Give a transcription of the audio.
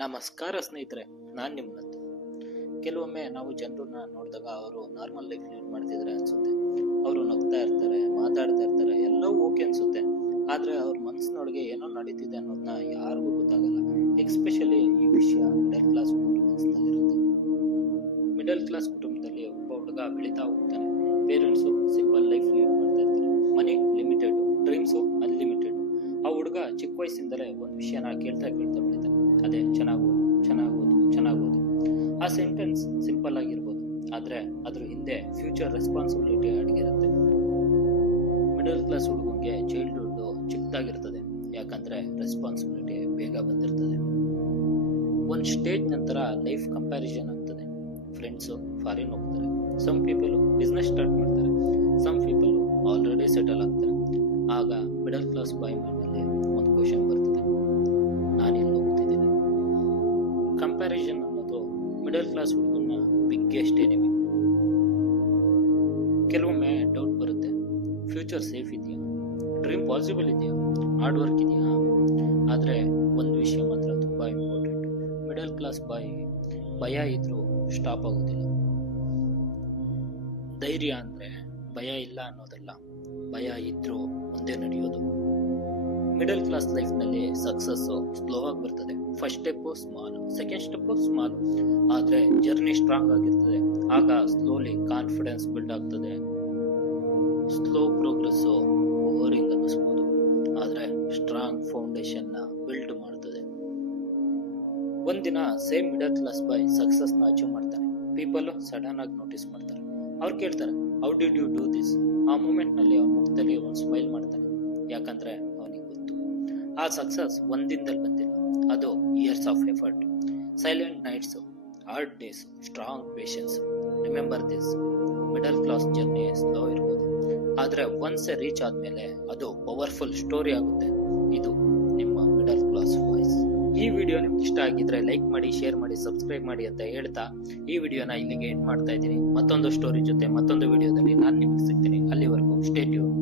ನಮಸ್ಕಾರ ಸ್ನೇಹಿತರೆ, ನಾನು ನಿಮ್ಮನದ್ದು. ಕೆಲವೊಮ್ಮೆ ನಾವು ಜನರನ್ನ ನೋಡಿದಾಗ ಅವರು ನಾರ್ಮಲ್ ಲೈಫ್ ಲೀಡ್ ಮಾಡ್ತಿದ್ರೆ ಅನ್ಸುತ್ತೆ. ಅವರು ನಗ್ತಾ ಇರ್ತಾರೆ, ಮಾತಾಡ್ತಾ ಇರ್ತಾರೆ, ಎಲ್ಲವೂ ಓಕೆ ಅನ್ಸುತ್ತೆ. ಆದ್ರೆ ಅವ್ರ ಮನಸ್ಸಿನೊಳಗೆ ಏನೋ ನಡೀತಿದೆ ಅನ್ನೋದನ್ನ ಯಾರಿಗೂ ಗೊತ್ತಾಗಲ್ಲ. ಎಕ್ಸ್ಪೆಷಲಿ ಈ ವಿಷಯ ಮಿಡಲ್ ಕ್ಲಾಸ್ ಮನಸ್ಸಿನಲ್ಲಿರುತ್ತೆ. ಮಿಡಲ್ ಕ್ಲಾಸ್ ಕುಟುಂಬದಲ್ಲಿ ಒಬ್ಬ ಹುಡುಗ ಬೆಳೀತಾ ಹೋಗ್ತಾನೆ. ಪೇರೆಂಟ್ಸು ಸಿಂಪಲ್ ಲೈಫ್ ಲೀಡ್ ಮಾಡ್ತಾ ಇರ್ತಾರೆ. ಮನಿ ಲಿಮಿಟೆಡ್, ಡ್ರೀಮ್ಸು ಅನ್ಲಿಮಿಟೆಡ್. ಆ ಹುಡುಗ ಚಿಕ್ಕ ವಯಸ್ಸಿಂದಲೇ ಒಂದು ವಿಷಯನ ಕೇಳ್ತಾ ಬೆಳಿತಾನೆ. ಅದೇ ಚೆನ್ನಾಗೋದು. ಆ ಸೆಂಟೆನ್ಸ್ ಸಿಂಪಲ್ ಆಗಿರ್ಬೋದು, ಆದ್ರೆ ಅದ್ರ ಹಿಂದೆ ಫ್ಯೂಚರ್ ರೆಸ್ಪಾನ್ಸಿಬಿಲಿಟಿ ಅಡಗಿರುತ್ತೆ. ಮಿಡಲ್ ಕ್ಲಾಸ್ ಹುಡುಗಂಗೆ ಚೈಲ್ಡ್ಹುಡ್ ಚಿಕ್ಕದಾಗಿರ್ತದೆ, ಯಾಕಂದ್ರೆ ರೆಸ್ಪಾನ್ಸಿಬಿಲಿಟಿ ಬೇಗ ಬಂದಿರ್ತದೆ. ಒಂದ್ ಸ್ಟೇಜ್ ನಂತರ ಲೈಫ್ ಕಂಪ್ಯಾರಿಸನ್ ಆಗ್ತದೆ. ಫ್ರೆಂಡ್ಸು ಫಾರಿನ್ ಹೋಗ್ತಾರೆ, ಸಮ್ ಪೀಪಲ್ ಬಿಸ್ನೆಸ್ ಸ್ಟಾರ್ಟ್ ಮಾಡ್ತಾರೆ, ಸಮ್ ಪೀಪಲ್ ಆಲ್ರೆಡಿ ಸೆಟಲ್ ಆಗ್ತಾರೆ. ಆಗ ಮಿಡಲ್ ಕ್ಲಾಸ್ ಬಾಯ್ ಮೈಂಡಲ್ಲಿ ಒಂದು ಕ್ವಶನ್ ಬರ್ತದೆ, ನಾನೆಲ್ಲಿ ಹೋಗ್ತಿದ್ದೀನಿ? ಕಂಪ್ಯಾರಿಸನ್ ಅನ್ನೋದು ಮಿಡಲ್ ಕ್ಲಾಸ್ ಹುಡುಗನ ಬಿಗ್ಗೆಸ್ಟ್ ಎನಿಮಿ. ಕೆಲವೊಮ್ಮೆ ಡೌಟ್ ಬರುತ್ತೆ, ಫ್ಯೂಚರ್ ಸೇಫ್ ಇದೆಯಾ, ಡ್ರೀಮ್ ಪಾಸಿಬಲ್ ಇದೆಯಾ, ಹಾರ್ಡ್ ವರ್ಕ್ ಇದೆಯಾ? ಆದ್ರೆ ಒಂದು ವಿಷಯ ಮಾತ್ರ ತುಂಬಾ ಇಂಪಾರ್ಟೆಂಟ್, ಮಿಡಲ್ ಕ್ಲಾಸ್ ಭಯ ಇದ್ರೂ ಸ್ಟಾಪ್ ಆಗೋದಿಲ್ಲ. ಧೈರ್ಯ ಅಂದ್ರೆ ಭಯ ಇಲ್ಲ ಅನ್ನೋದಲ್ಲ, ಭಯ ಇದ್ರೂ ಮುಂದೆ ನಡೆಯೋದು. ಮಿಡಲ್ ಕ್ಲಾಸ್ ಲೈಫ್ ನಲ್ಲಿ ಸಕ್ಸಸ್ ಸ್ಲೋ ಆಗಿ ಬರ್ತದೆ. First step small, second step small, ಆದ್ರೆ ಜರ್ನಿ ಸ್ಟ್ರಾಂಗ್ ಆಗಿರ್ತದೆ. ಆಗ ಸ್ಲೋಲಿ ಕಾನ್ಫಿಡೆನ್ಸ್ ಬಿಲ್ಡ್ ಆಗ್ತದೆ. ಸ್ಲೋ ಪ್ರೋಗ್ರೆಸ್ ಬೋರಿಂಗ್ ಅನ್ನಿಸ್ಬೋದು, ಆದ್ರೆ ಸ್ಟ್ರಾಂಗ್ ಫೌಂಡೇಶನ್ ನ ಬಿಲ್ಡ್ ಮಾಡ್ತದೆ. ಒಂದಿನ same middle class boy success ನ ಅಚೀವ್ ಮಾಡ್ತಾನೆ. ಪೀಪಲ್ ಸಡನ್ ಆಗಿ ನೋಟಿಸ್ ಮಾಡ್ತಾರೆ. ಅವ್ರು ಕೇಳ್ತಾರೆ, how did you do this? ಆ ಮೂಮೆಂಟ್ ನಲ್ಲಿ ಅವನ ಮುಖದಲ್ಲಿ ಒಂದು ಸ್ಮೈಲ್ ಮಾಡ್ತಾನೆ, ಯಾಕಂದ್ರೆ ಅವನಿಗೆ ಗೊತ್ತು ಆ ಸಕ್ಸಸ್ ಒಂದಿನದಲ್ಲಿ ಬಂದಿಲ್ಲ, ಅದು years of effort, silent nights, hard days, strong patience. Remember this, middle class journey slow ಇರ್ಬೋದು, ಆದ್ರೆ ಒನ್ಸ್ ರೀಚ್ ಆದ್ಮೇಲೆ ಅದು ಪವರ್ಫುಲ್ ಸ್ಟೋರಿ ಆಗುತ್ತೆ. ಇದು ನಿಮ್ಮ ಮಿಡಲ್ ಕ್ಲಾಸ್ ವಾಯ್ಸ್. ಈ ವಿಡಿಯೋ ನಿಮ್ಗೆ ಇಷ್ಟ ಆಗಿದ್ರೆ ಲೈಕ್ ಮಾಡಿ, ಶೇರ್ ಮಾಡಿ, ಸಬ್ಸ್ಕ್ರೈಬ್ ಮಾಡಿ ಅಂತ ಹೇಳ್ತಾ ಈ ವಿಡಿಯೋನ ಇಲ್ಲಿಗೆ ಎಂಡ್ ಮಾಡ್ತಾ ಇದ್ದೀನಿ. ಮತ್ತೊಂದು ಸ್ಟೋರಿ ಜೊತೆ ಮತ್ತೊಂದು ವಿಡಿಯೋದಲ್ಲಿ ನಾನು ನಿಮ್ಗೆ ಸಿಗ್ತೀನಿ. ಅಲ್ಲಿವರೆಗೂ ಸ್ಟೇ ಟ್ಯೂನ್.